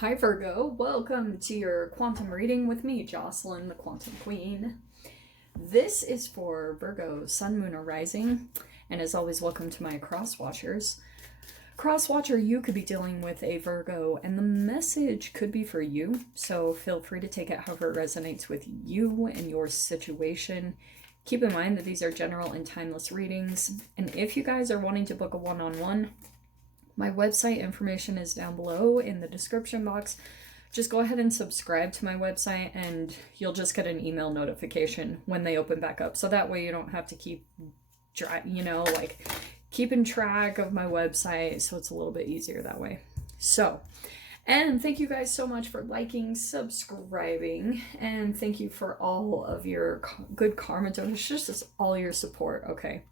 Hi Virgo, welcome to your quantum reading with me, Jocelyn, the Quantum Queen. This is for Virgo, Sun, Moon, or Rising, and as always, welcome to my cross watchers. Cross watcher, you could be dealing with a Virgo, and the message could be for you, so feel free to take it however it resonates with you and your situation. Keep in mind that these are general and timeless readings, and if you guys are wanting to book a one-on-one, my website information is down below in the description box. Just go ahead and subscribe to my website and you'll just get an email notification when they open back up. So that way you don't have to keep, keeping track of my website. So it's a little bit easier that way. So, and thank you guys so much for liking, subscribing, and thank you for all of your good karma donations, just all your support. Okay.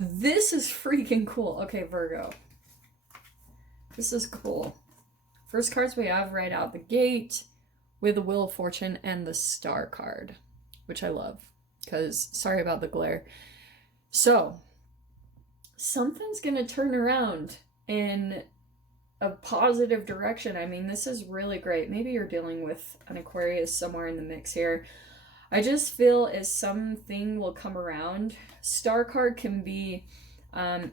This is freaking cool. Okay, Virgo. This is cool. First cards we have right out the gate with the Wheel of Fortune and the Star card, which I love because sorry about the glare. So, something's going to turn around in a positive direction. I mean, this is really great. Maybe you're dealing with an Aquarius somewhere in the mix here. I just feel as something will come around. Star card can be,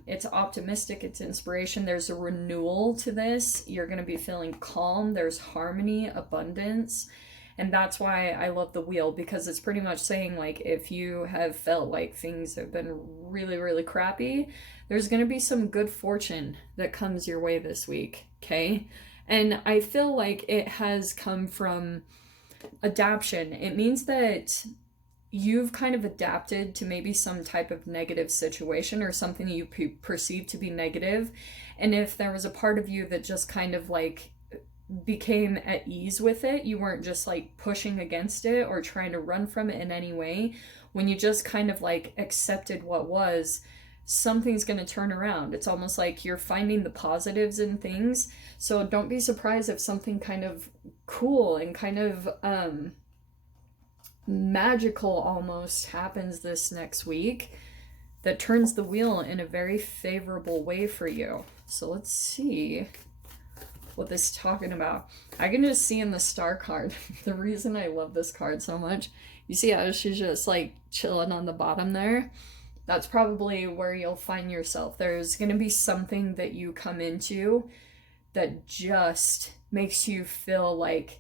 it's optimistic, it's inspiration. There's a renewal to this. You're going to be feeling calm. There's harmony, abundance. And that's why I love the wheel, because it's pretty much saying, like, if you have felt like things have been really, really crappy, there's going to be some good fortune that comes your way this week, okay? And I feel like it has come from adaptation. It means that you've kind of adapted to maybe some type of negative situation or something you perceive to be negative. And if there was a part of you that just kind of like became at ease with it, you weren't just like pushing against it or trying to run from it in any way. When you just kind of like accepted what was, something's going to turn around. It's almost like you're finding the positives in things. So don't be surprised if something kind of cool and kind of magical almost happens this next week that turns the wheel in a very favorable way for you. So let's see what this is talking about. I can just see in the Star card, the reason I love this card so much, you see how she's just like chilling on the bottom there? That's probably where you'll find yourself. There's going to be something that you come into that just makes you feel like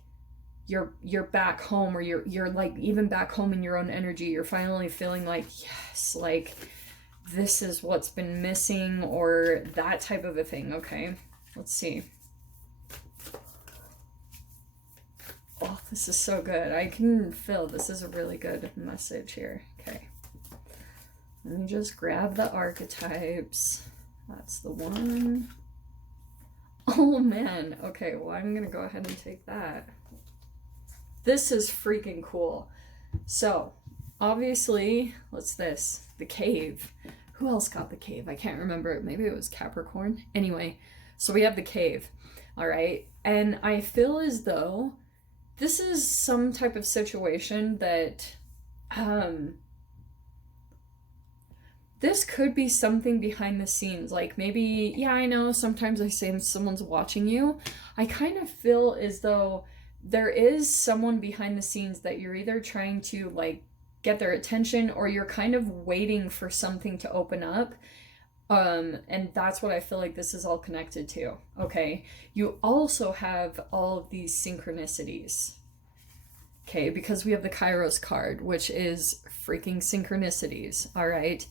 you're back home, or you're like even back home in your own energy. You're finally feeling like, yes, like this is what's been missing, or that type of a thing. Okay, let's see. Oh, this is so good. I can feel this is a really good message here. Okay. Let me just grab the archetypes. That's the one. Oh man. Okay, well, I'm gonna go ahead and take that. This is freaking cool. So, obviously, what's this? The cave. Who else got the cave? I can't remember. Maybe it was Capricorn. Anyway, so we have the cave. All right. And I feel as though this is some type of situation that, this could be something behind the scenes. Like maybe, yeah, I know sometimes I say someone's watching you. I kind of feel as though there is someone behind the scenes that you're either trying to like get their attention, or you're kind of waiting for something to open up. And that's what I feel like this is all connected to. Okay. You also have all of these synchronicities. Okay. Because we have the Kairos card, which is freaking synchronicities. All right.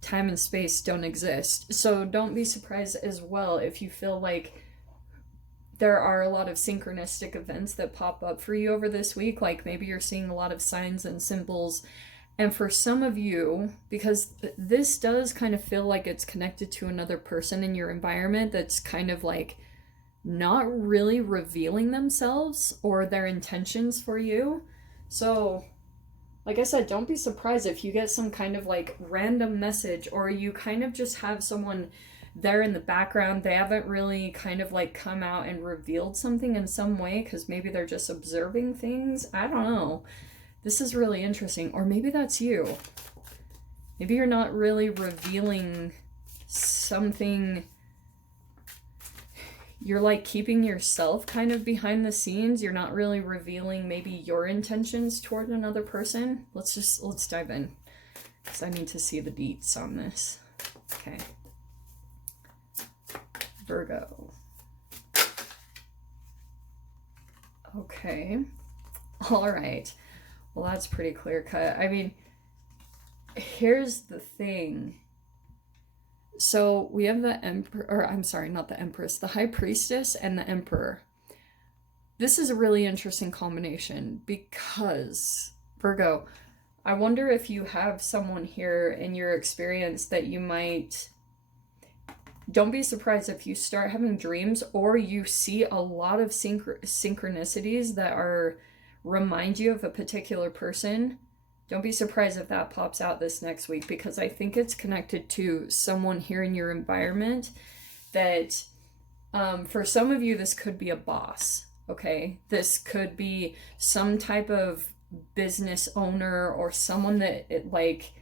Time and space don't exist. So don't be surprised as well if you feel like there are a lot of synchronistic events that pop up for you over this week. Like maybe you're seeing a lot of signs and symbols. And for some of you, because this does kind of feel like it's connected to another person in your environment that's kind of like not really revealing themselves or their intentions for you. So like I said, don't be surprised if you get some kind of like random message, or you kind of just have someone there in the background. They haven't really kind of like come out and revealed something in some way, because maybe they're just observing things. I don't know. This is really interesting. Or maybe that's you. Maybe you're not really revealing something you're like keeping yourself kind of behind the scenes. You're not really revealing maybe your intentions toward another person. Let's dive in, because I need to see the deets on this. Okay. Virgo. Okay. All right. Well, that's pretty clear cut. I mean, here's the thing. So we have the Emperor, or I'm sorry, not the Empress, the High Priestess and the Emperor. This is a really interesting combination because, Virgo, I wonder if you have someone here in your experience that you might... Don't be surprised if you start having dreams or you see a lot of synchronicities that are remind you of a particular person. Don't be surprised if that pops out this next week, because I think it's connected to someone here in your environment that, for some of you, this could be a boss, okay? This could be some type of business owner or someone that like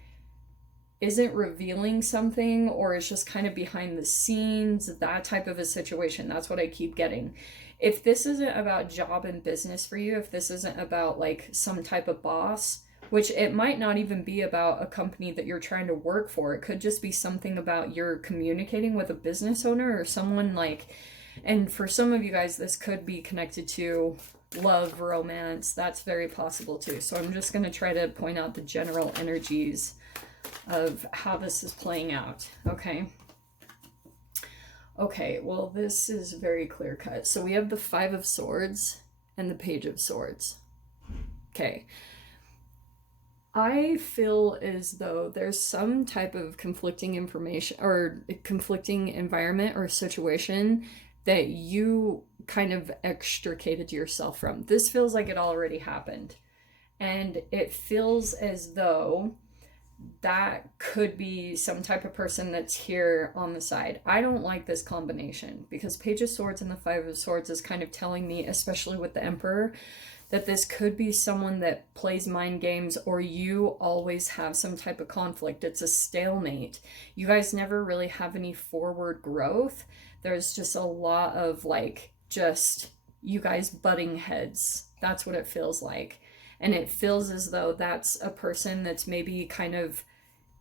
isn't revealing something or is just kind of behind the scenes, that type of a situation. That's what I keep getting. If this isn't about job and business for you, if this isn't about like some type of boss, which it might not even be about a company that you're trying to work for. It could just be something about you're communicating with a business owner or someone like, and for some of you guys, this could be connected to love, romance. That's very possible too. So I'm just going to try to point out the general energies of how this is playing out. Okay. Okay, well, this is very clear cut. So we have the Five of Swords and the Page of Swords. Okay. I feel as though there's some type of conflicting information or conflicting environment or situation that you kind of extricated yourself from. This feels like it already happened. And it feels as though that could be some type of person that's here on the side. I don't like this combination because Page of Swords and the Five of Swords is kind of telling me, especially with the Emperor, that this could be someone that plays mind games or you always have some type of conflict. It's a stalemate. You guys never really have any forward growth. There's just a lot of like just you guys butting heads. That's what it feels like. And it feels as though that's a person that's maybe kind of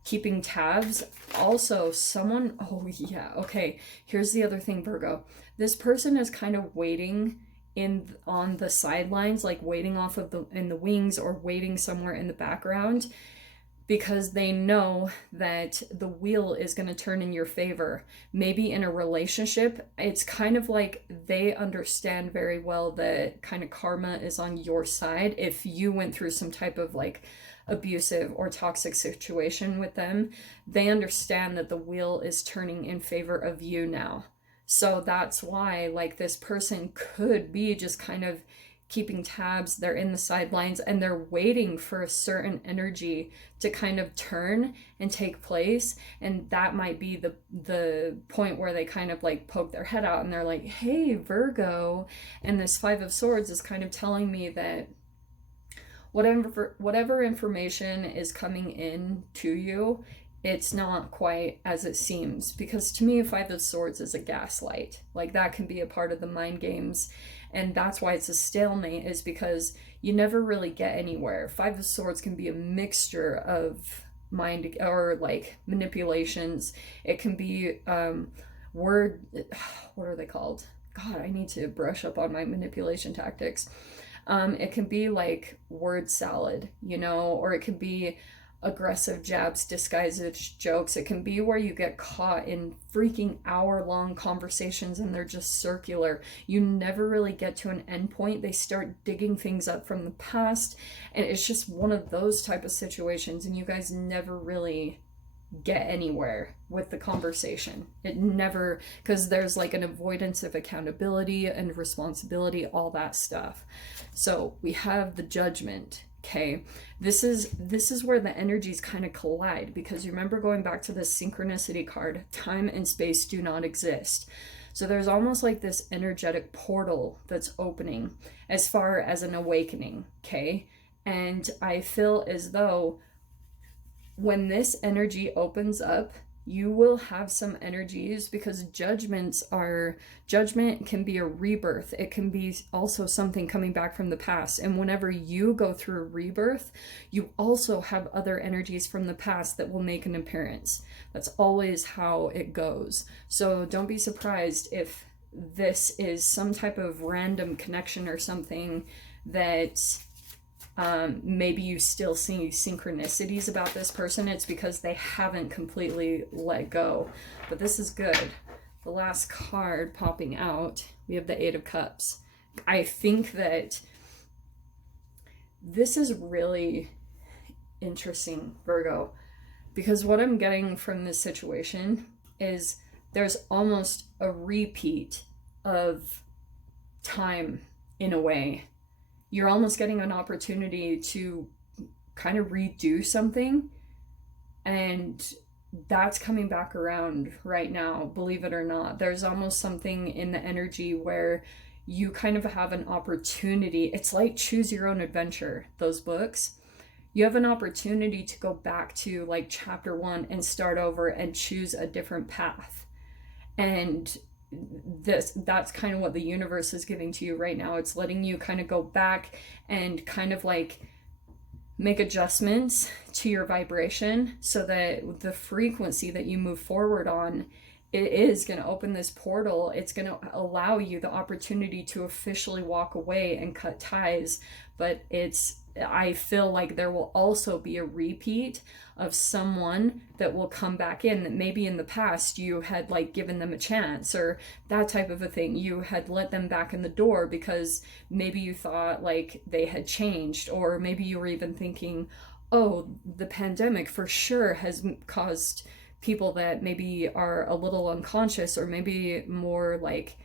keeping tabs. Also, someone, oh yeah, okay. Here's the other thing, Virgo. This person is kind of waiting on the sidelines, like waiting off of in the wings or waiting somewhere in the background, because they know that the wheel is going to turn in your favor. Maybe in a relationship, it's kind of like they understand very well that kind of karma is on your side. If you went through some type of like abusive or toxic situation with them, they understand that the wheel is turning in favor of you now. So that's why like this person could be just kind of keeping tabs. They're in the sidelines and they're waiting for a certain energy to kind of turn and take place. And that might be the point where they kind of like poke their head out and they're like, hey, Virgo. And this Five of Swords is kind of telling me that whatever information is coming in to you, it's not quite as it seems. Because to me, Five of Swords is a gaslight. Like that can be a part of the mind games. And that's why it's a stalemate, is because you never really get anywhere. Five of Swords can be a mixture of mind or like manipulations. It can be what are they called? God, I need to brush up on my manipulation tactics. It can be like word salad, you know, or it can be aggressive jabs disguised as jokes. It can be where you get caught in freaking hour-long conversations and they're just circular. You never really get to an end point. They start digging things up from the past, and it's just one of those type of situations, and you guys never really get anywhere with the conversation. It never, because there's like an avoidance of accountability and responsibility, all that stuff. So we have the Judgment. Okay, this is where the energies kind of collide, because you remember going back to the synchronicity card, time and space do not exist. So there's almost like this energetic portal that's opening as far as an awakening, okay? And I feel as though when this energy opens up, you will have some energies, because judgment can be a rebirth. It can be also something coming back from the past. And whenever you go through a rebirth, you also have other energies from the past that will make an appearance. That's always how it goes. So don't be surprised if this is some type of random connection or something that maybe you still see synchronicities about this person. It's because they haven't completely let go. But this is good. The last card popping out, we have the Eight of Cups. I think that this is really interesting, Virgo, because what I'm getting from this situation is there's almost a repeat of time in a way. You're almost getting an opportunity to kind of redo something, and that's coming back around right now, believe it or not. There's almost something in the energy where you kind of have an opportunity. It's like Choose Your Own Adventure, those books. You have an opportunity to go back to like chapter 1 and start over and choose a different path. And that's kind of what the universe is giving to you right now. It's letting you kind of go back and kind of like make adjustments to your vibration so that the frequency that you move forward on, it is going to open this portal. It's going to allow you the opportunity to officially walk away and cut ties. But I feel like there will also be a repeat of someone that will come back in that maybe in the past you had like given them a chance, or that type of a thing. You had let them back in the door because maybe you thought like they had changed, or maybe you were even thinking, oh, the pandemic for sure has caused people that maybe are a little unconscious, or maybe more like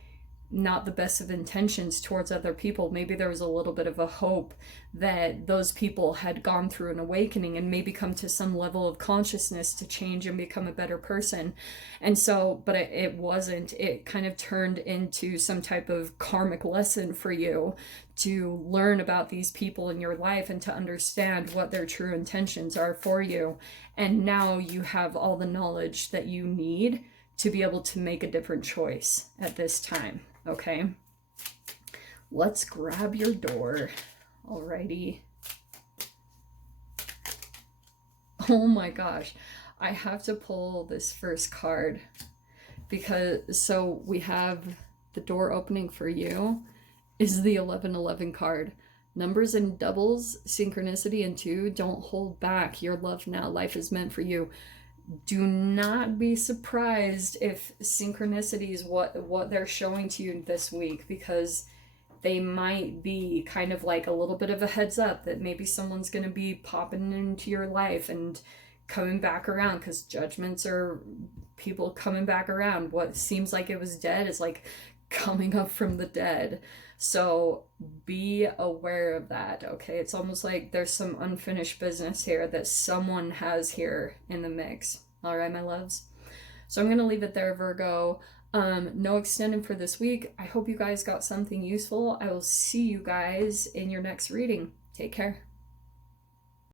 not the best of intentions towards other people. Maybe there was a little bit of a hope that those people had gone through an awakening and maybe come to some level of consciousness to change and become a better person. And so, but it wasn't. It kind of turned into some type of karmic lesson for you to learn about these people in your life and to understand what their true intentions are for you. And now you have all the knowledge that you need to be able to make a different choice at this time. Okay, let's grab your door. Alrighty. Oh my gosh, I have to pull this first card because so we have the door opening for you is the 1111 card. Numbers and doubles, synchronicity, and 2. Don't hold back. Your love now. Life is meant for you. Do not be surprised if synchronicity is what they're showing to you this week, because they might be kind of like a little bit of a heads up that maybe someone's going to be popping into your life and coming back around, because judgments are people coming back around. What seems like it was dead is like coming up from the dead. So be aware of that, okay? It's almost like there's some unfinished business here that someone has here in the mix. All right, my loves. So I'm going to leave it there, Virgo. No extending for this week. I hope you guys got something useful. I will see you guys in your next reading. Take care.